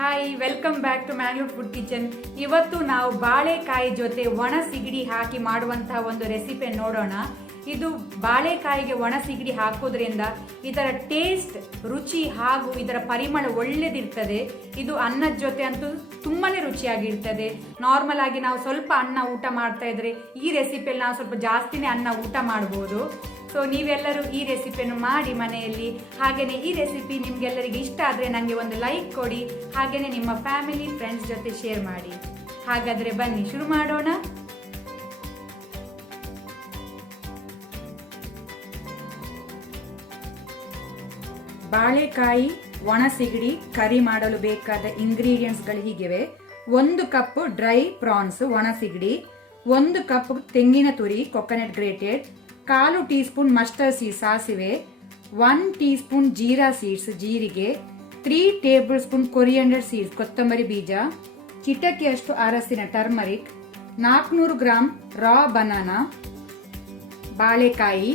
Hi, welcome back to Mangalore food kitchen. ಇವತ್ತು ನಾವು ಬಾಳೆಕಾಯಿ ಜೊತೆ ಒಣ ಸಿಗಡಿ ಹಾಕಿ ಮಾಡುವಂತಹ ಒಂದು ರೆಸಿಪಿ ನೋಡೋಣ. ಇದು ಬಾಳೆಕಾಯಿಗೆ ಒಣ ಸಿಗಡಿ ಹಾಕೋದ್ರಿಂದ ಇದರ ಟೇಸ್ಟ್, ರುಚಿ ಹಾಗೂ ಇದರ ಪರಿಮಳ ಒಳ್ಳೆದಿರ್ತದೆ. ಇದು ಅನ್ನದ ಜೊತೆ ಅಂತೂ ತುಂಬಾನೇ ರುಚಿಯಾಗಿರ್ತದೆ. ನಾರ್ಮಲ್ ಆಗಿ ನಾವು ಸ್ವಲ್ಪ ಅನ್ನ ಊಟ ಮಾಡ್ತಾ ಇದ್ರೆ ಈ ರೆಸಿಪಿಯಲ್ಲಿ ನಾವು ಸ್ವಲ್ಪ ಜಾಸ್ತಿನೇ ಅನ್ನ ಊಟ ಮಾಡ್ಬೋದು. ಸೊ ನೀವೆಲ್ಲರೂ ಈ ರೆಸಿಪಿಯನ್ನು ಮಾಡಿ ಮನೆಯಲ್ಲಿ. ಹಾಗೆಯೇ ಈ ರೆಸಿಪಿ ನಿಮ್ಗೆಲ್ಲರಿಗೆ ಇಷ್ಟ ಆದರೆ ನನಗೆ ಒಂದು ಲೈಕ್ ಕೊಡಿ. ಹಾಗೆಯೇ ನಿಮ್ಮ ಫ್ಯಾಮಿಲಿ ಫ್ರೆಂಡ್ಸ್ ಜೊತೆ ಶೇರ್ ಮಾಡಿ. ಹಾಗಾದರೆ ಬನ್ನಿ ಶುರು ಮಾಡೋಣ. ಬಾಳೆಕಾಯಿ ಒಣ ಸಿಗಡಿ ಕರಿ ಮಾಡಲು ಬೇಕಾದ ಇಂಗ್ರೀಡಿಯೆಂಟ್ಸ್ಗಳು ಹೀಗಿವೆ. 1 ಕಪ್ ಡ್ರೈ ಪ್ರಾನ್ಸ್ ಒಣ ಸಿಗಡಿ, 1 ಕಪ್ ತೆಂಗಿನ ತುರಿ coconut grated, 1/4 tea spoon mustard seeds ಸಾಸಿವೆ, 1 ಟೀ ಸ್ಪೂನ್ ಜೀರಾ ಸೀಡ್ಸ್ ಜೀರಿಗೆ, 3 ಟೇಬಲ್ ಸ್ಪೂನ್ ಕೊರಿಯಂಡರ್ ಸೀಡ್ಸ್ ಕೊತ್ತಂಬರಿ ಬೀಜ, ಚಿಟಕಿಯಷ್ಟು ಅರಸಿನ ಟರ್ಮರಿಕ್, 400 ಗ್ರಾಂ ರಾ ಬನಾನಾ, ಬಾಳೆಕಾಯಿ,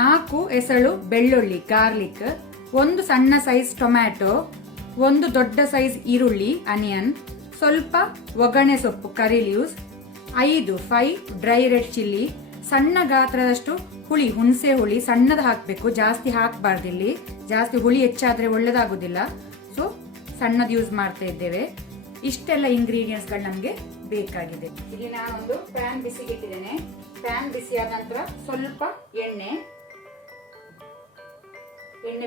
4 ಎಸಳು ಬೆಳ್ಳುಳ್ಳಿ ಗಾರ್ಲಿಕ್, 1 ಸಣ್ಣ ಸೈಜ್ ಟೊಮ್ಯಾಟೊ, 1 ದೊಡ್ಡ ಸೈಜ್ ಈರುಳ್ಳಿ ಅನಿಯನ್, ಸ್ವಲ್ಪ ಒಗ್ಗರಣೆ ಸೊಪ್ಪು ಕರಿ ಲೀವ್ಸ್, 5 ಡ್ರೈ ರೆಡ್ ಚಿಲ್ಲಿ, ಸಣ್ಣ ಗಾತ್ರದಷ್ಟು ಹುಳಿ ಹುಣಸೆ ಹುಳಿ ಸಣ್ಣದ ಹಾಕಬೇಕು, ಜಾಸ್ತಿ ಹಾಕಬಾರ್ದಿಲ್ಲಿ. ಜಾಸ್ತಿ ಹುಳಿ ಹೆಚ್ಚಾದ್ರೆ ಒಳ್ಳೇದಾಗುದಿಲ್ಲ. ಸೊ ಸಣ್ಣದು ಯೂಸ್ ಮಾಡ್ತಾ ಇದ್ದೇವೆ. ಇಷ್ಟೆಲ್ಲ ಇಂಗ್ರೀಡಿಯೆಂಟ್ಸ್ಗಳು ನಮಗೆ ಬೇಕಾಗಿದೆ. ಇಲ್ಲಿ ನಾನೊಂದು ಪ್ಯಾನ್ ಬಿಸಿಗಿಟ್ಟಿದ್ದೇನೆ. ಪ್ಯಾನ್ ಬಿಸಿ ಆದ ನಂತರ ಸ್ವಲ್ಪ ಎಣ್ಣೆ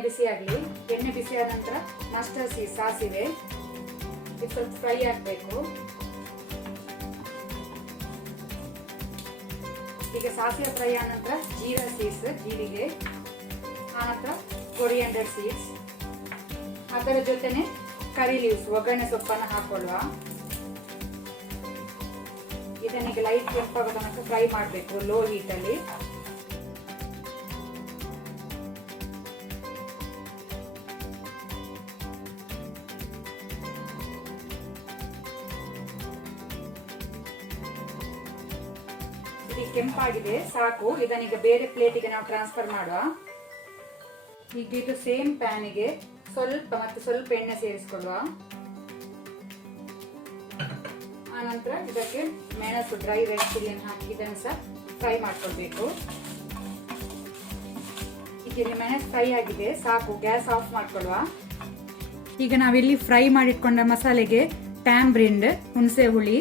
ಬಿಸಿ ಆಗಲಿ. ಎಣ್ಣೆ ಬಿಸಿ ಆದ ನಂತರ ಮಸ್ಟರ್ಡ್ ಸೀಡ್ಸ್ ಸಾಸಿವೆ ಇದು ಸ್ವಲ್ಪ ಫ್ರೈ ಆಗಬೇಕು. ಈಗ ಸಾಸಿವೆ ಫ್ರೈ ಆದ ನಂತರ ಜೀರಾ ಸೀಡ್ಸ್ ಜೀರಿಗೆ, ಆನಂತರ ಕೊರಿಯಂಡರ್ ಸೀಡ್ಸ್, ಅದರ ಜೊತೆನೆ ಕರಿ ಲೀವ್ಸ್ ಒಗ್ಗರಣೆ ಸೊಪ್ಪನ್ನು ಹಾಕೊಳ್ಳುವ. ಇದನ್ನೀಗ ಲೈಟ್ ಕೆಂಪಾಗೋ ತನಕ ಫ್ರೈ ಮಾಡಬೇಕು ಲೋ ಹೀಟ್ ಅಲ್ಲಿ. ಕೆಂಪಾಗಿದೆ ಸಾಕು. ಇದನ್ನೀಗ ಬೇರೆ ಪ್ಲೇಟಿಗೆ ನಾವು ಟ್ರಾನ್ಸ್ಫರ್ ಮಾಡುವ. ಈಗ ಇದು ಸೇಮ್ ಪ್ಯಾನಿಗೆ ಸ್ವಲ್ಪ ಎಣ್ಣೆ ಸೇರಿಸಿಕೊಳ್ಳುವ. ಆನಂತರ ಇದಕ್ಕೆ ಮೆಣಸು ಡ್ರೈ ರೆಡ್ ಚಿಲ್ಲಿಯನ್ನು ಹಾಕಿ ಇದನ್ನು ಸಹ ಫ್ರೈ ಮಾಡ್ಕೊಳ್ಬೇಕು. ಈಗ ಇಲ್ಲಿ ಮೆಣಸು ಫ್ರೈ ಆಗಿದೆ ಸಾಕು, ಗ್ಯಾಸ್ ಆಫ್ ಮಾಡ್ಕೊಳ್ಳುವ. ಈಗ ನಾವಿಲ್ಲಿ ಫ್ರೈ ಮಾಡಿಟ್ಕೊಂಡ ಮಸಾಲೆಗೆ ಟ್ಯಾಮ್ರಿಂಡ್ ಹುಣಸೆ ಹುಳಿ,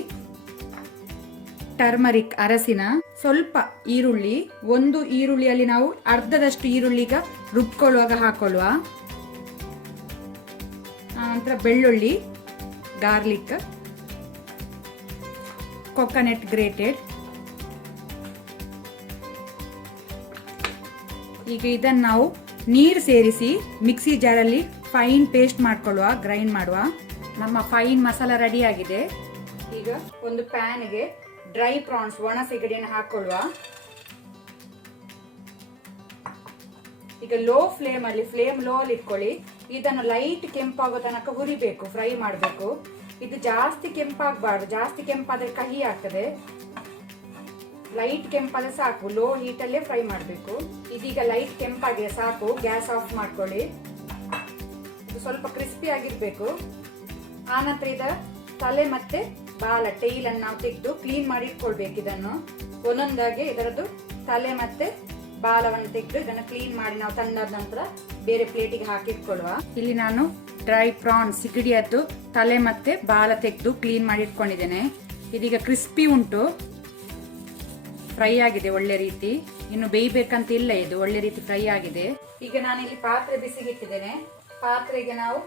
ಟರ್ಮರಿಕ್ ಅರಸಿನ, ಸ್ವಲ್ಪ ಈರುಳ್ಳಿ, 1 ಈರುಳ್ಳಿಯಲ್ಲಿ ನಾವು ಅರ್ಧದಷ್ಟು ಈರುಳ್ಳಿಗ ರುಬ್ಕೊಳ್ಳುವಾಗ ಹಾಕೊಳ್ಳುವ. ಆನಂತರ ಬೆಳ್ಳುಳ್ಳಿ ಗಾರ್ಲಿಕ್, ಕೊಕೊನಟ್ ಗ್ರೇಟೆಡ್. ಈಗ ಇದನ್ನು ನಾವು ನೀರು ಸೇರಿಸಿ ಮಿಕ್ಸಿ ಜಾರಲ್ಲಿ ಫೈನ್ ಪೇಸ್ಟ್ ಮಾಡ್ಕೊಳ್ಳುವ, ಗ್ರೈಂಡ್ ಮಾಡುವ. ನಮ್ಮ ಫೈನ್ ಮಸಾಲ ರೆಡಿ ಆಗಿದೆ. ಈಗ ಒಂದು ಪ್ಯಾನ್ಗೆ ಡ್ರೈ ಪ್ರಾನ್ಸ್ ಒಣ ಸಿಗಡಿಯನ್ನು ಹಾಕೊಳ್ಳುವ. ಈಗ ಲೋ ಫ್ಲೇಮ್ ಲೋ ಅಲ್ಲಿ ಇಟ್ಕೊಳ್ಳಿ. ಇದನ್ನು ಲೈಟ್ ಕೆಂಪಾಗೋ ತನಕ ಹುರಿಬೇಕು, ಫ್ರೈ ಮಾಡಬೇಕು. ಇದು ಜಾಸ್ತಿ ಕೆಂಪಾಗಬಾರ್ದು, ಜಾಸ್ತಿ ಕೆಂಪಾದ್ರೆ ಕಹಿ ಆಗ್ತದೆ. ಲೈಟ್ ಕೆಂಪಾದ್ರೆ ಸಾಕು, ಲೋ ಹೀಟ್ ಅಲ್ಲೇ ಫ್ರೈ ಮಾಡಬೇಕು. ಇದೀಗ ಲೈಟ್ ಕೆಂಪಾಗಿದೆ ಸಾಕು, ಗ್ಯಾಸ್ ಆಫ್ ಮಾಡ್ಕೊಳ್ಳಿ. ಇದು ಸ್ವಲ್ಪ ಕ್ರಿಸ್ಪಿ ಆಗಿರ್ಬೇಕು. ಆನಂತರ ಇದರ ತಲೆ ಮತ್ತೆ ಬಾಲ ಟೈಲ್ ಅನ್ನು ನಾವು ತೆಗೆದು ಕ್ಲೀನ್ ಮಾಡಿ ಇಟ್ಕೊಳ್ಬೇಕು. ಇದನ್ನು ಒಂದೊಂದಾಗಿ ಇದರದ್ದು ತಲೆ ಮತ್ತೆ ಬಾಲವನ್ನು ತೆಗೆದು ಇದನ್ನು ಕ್ಲೀನ್ ಮಾಡಿ ನಾವು ತಣ್ಣಾದ ನಂತರ ಬೇರೆ ಪ್ಲೇಟಿಗೆ ಹಾಕಿ ಇಟ್ಕೊಳ್ಳುವ. ಇಲ್ಲಿ ನಾನು ಡ್ರೈ ಪ್ರಾನ್ಸ್ ಸಿಗಡಿಯದ್ದು ತಲೆ ಮತ್ತೆ ಬಾಲ ತೆಗೆದು ಕ್ಲೀನ್ ಮಾಡಿ ಇಟ್ಕೊಂಡಿದ್ದೇನೆ. ಇದೀಗ ಕ್ರಿಸ್ಪಿ ಉಂಟು, ಫ್ರೈ ಆಗಿದೆ ಒಳ್ಳೆ ರೀತಿ. ಇನ್ನು ಬೇಯಬೇಕಂತ ಇಲ್ಲ, ಇದು ಒಳ್ಳೆ ರೀತಿ ಫ್ರೈ ಆಗಿದೆ. ಈಗ ನಾನಿಲ್ಲಿ ಪಾತ್ರೆ ಬಿಸಿಗಿಟ್ಟಿದ್ದೇನೆ. ಪಾತ್ರೆಗೆ ನಾವು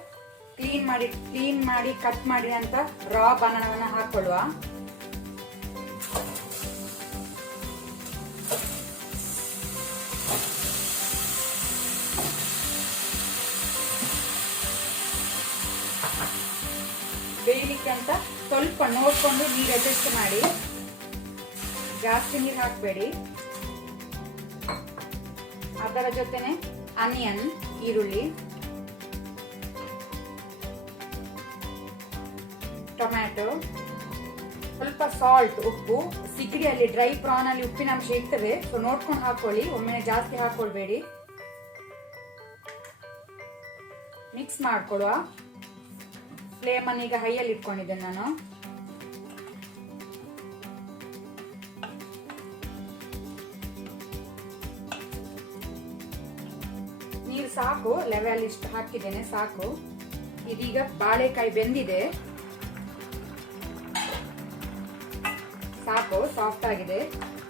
ಕ್ಲೀನ್ ಮಾಡಿ ಕಟ್ ಮಾಡಿ ಅಂತ ರಾ ಬನಾನವನ್ನು ಹಾಕೊಳ್ಳುವ. ಬೇಯಲಿಕ್ಕೆ ಅಂತ ಸ್ವಲ್ಪ ನೋಡ್ಕೊಂಡು ನೀರು ಅಡ್ಜಸ್ಟ್ ಮಾಡಿ, ಜಾಸ್ತಿ ನೀರು ಹಾಕಬೇಡಿ. ಅದರ ಜೊತೆನೆ ಆನಿಯನ್ ಈರುಳ್ಳಿ, ಟೊಮ್ಯಾಟೊ, ಸ್ವಲ್ಪ ಸಾಲ್ಟ್ ಉಪ್ಪು. ಸಿಗಡಿಯಲ್ಲಿ ಡ್ರೈ ಪ್ರಾನ್ ಅಲ್ಲಿ ಉಪ್ಪಿನ ಅಂಶ ಇರ್ತದೆ, ಸೊ ನೋಡ್ಕೊಂಡು ಹಾಕೊಳ್ಳಿ, ಒಮ್ಮೆ ಜಾಸ್ತಿ ಹಾಕೊಳ್ಬೇಡಿ. ಮಿಕ್ಸ್ ಮಾಡ್ಕೊಳ್ಳುವ. ಫ್ಲೇಮ್ ಅನ್ನು ಈಗ ಹೈಯಲ್ಲಿ ಇಟ್ಕೊಂಡಿದ್ದೇನೆ ನಾನು. ನೀರು ಸಾಕು, ಲೆವೆಲ್ ಇಷ್ಟು ಹಾಕಿದ್ದೇನೆ ಸಾಕು. ಇದೀಗ ಬಾಳೆಕಾಯಿ ಬೆಂದಿದೆ, ಸಾಕು, ಸಾಫ್ಟ್ ಆಗಿದೆ.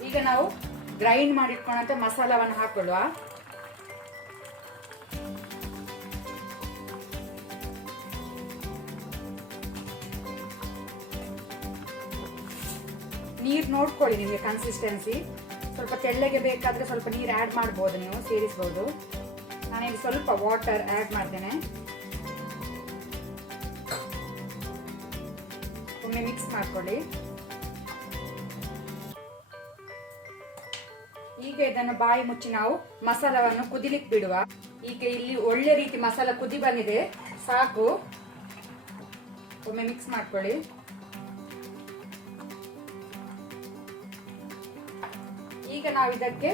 ಈಗ ನಾವು ಗ್ರೈಂಡ್ ಮಾಡಿಟ್ಕೊಂಡಂತೆ ಮಸಾಲವನ್ನು ಹಾಕೊಳ್ಳುವ. ನೀರು ನೋಡ್ಕೊಳ್ಳಿ, ನಿಮಗೆ ಕನ್ಸಿಸ್ಟೆನ್ಸಿ ಸ್ವಲ್ಪ ತೆಳ್ಳಗೆ ಬೇಕಾದ್ರೆ ಸ್ವಲ್ಪ ನೀರು ಆಡ್ ಮಾಡಬಹುದು, ನೀವು ಸೇರಿಸಬಹುದು. ನಾನಿಲ್ಲಿ ಸ್ವಲ್ಪ ವಾಟರ್ ಆಡ್ ಮಾಡ್ತೇನೆ. ಒಮ್ಮೆ ಮಿಕ್ಸ್ ಮಾಡ್ಕೊಳ್ಳಿ. ಈಗ ಇದನ್ನು ಬಾಯಿ ಮುಚ್ಚಿ ನಾವು ಮಸಾಲವನ್ನು ಕುದಿಲಿಕ್ಕೆ ಬಿಡುವ. ಈಗ ಇಲ್ಲಿ ಒಳ್ಳೆ ರೀತಿ ಮಸಾಲ ಕುದಿ ಬಂದಿದೆ, ಸಾಕು. ಒಮ್ಮೆ ಮಿಕ್ಸ್ ಮಾಡ್ಕೊಳ್ಳಿ. ಈಗ ನಾವು ಇದಕ್ಕೆ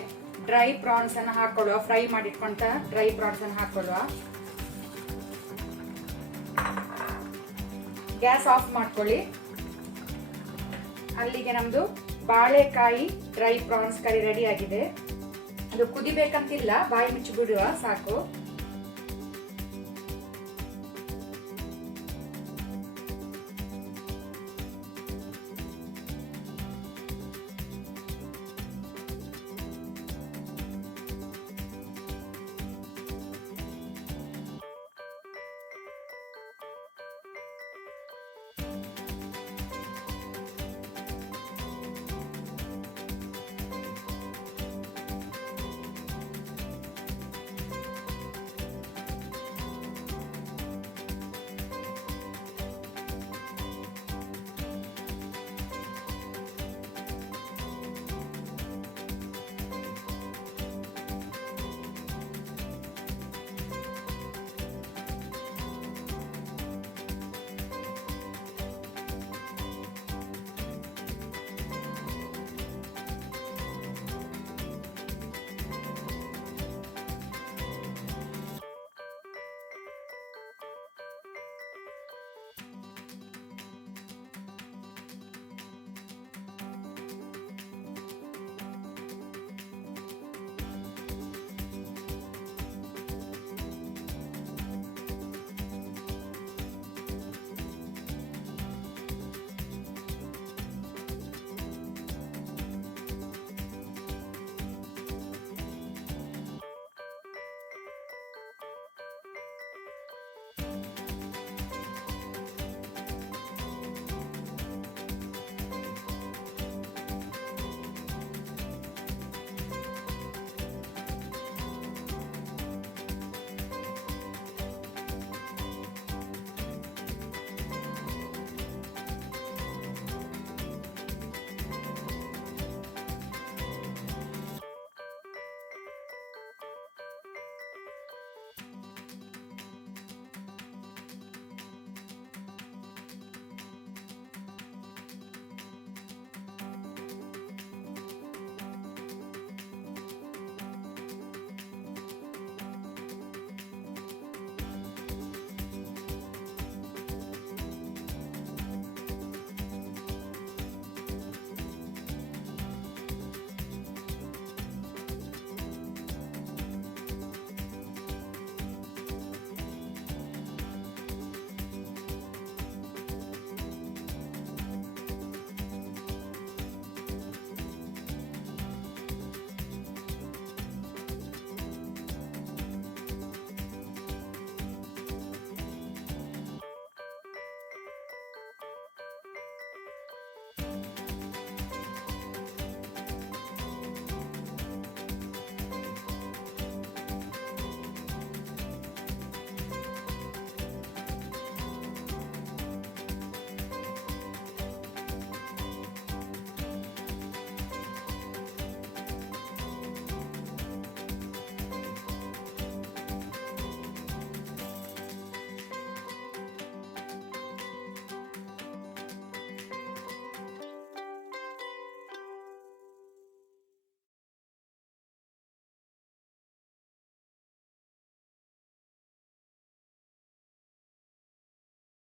ಡ್ರೈ ಪ್ರಾನ್ಸ್ ಅನ್ನು ಹಾಕೊಳ್ಳುವ. ಫ್ರೈ ಮಾಡಿಟ್ಕೊಂತ ಡ್ರೈ ಪ್ರಾನ್ಸ್ ಅನ್ನು ಹಾಕೊಳ್ಳುವ. ಗ್ಯಾಸ್ ಆಫ್ ಮಾಡ್ಕೊಳ್ಳಿ. ಅಲ್ಲಿಗೆ ನಮ್ದು ಬಾಳೆಕಾಯಿ ಡ್ರೈ ಪ್ರಾನ್ಸ್ ಕರಿ ರೆಡಿ ಆಗಿದೆ. ಅದು ಕುದಿಬೇಕಂತಿಲ್ಲ, ಬಾಯಿ ಮುಚ್ಚಿ ಬಿಡುವ ಸಾಕು.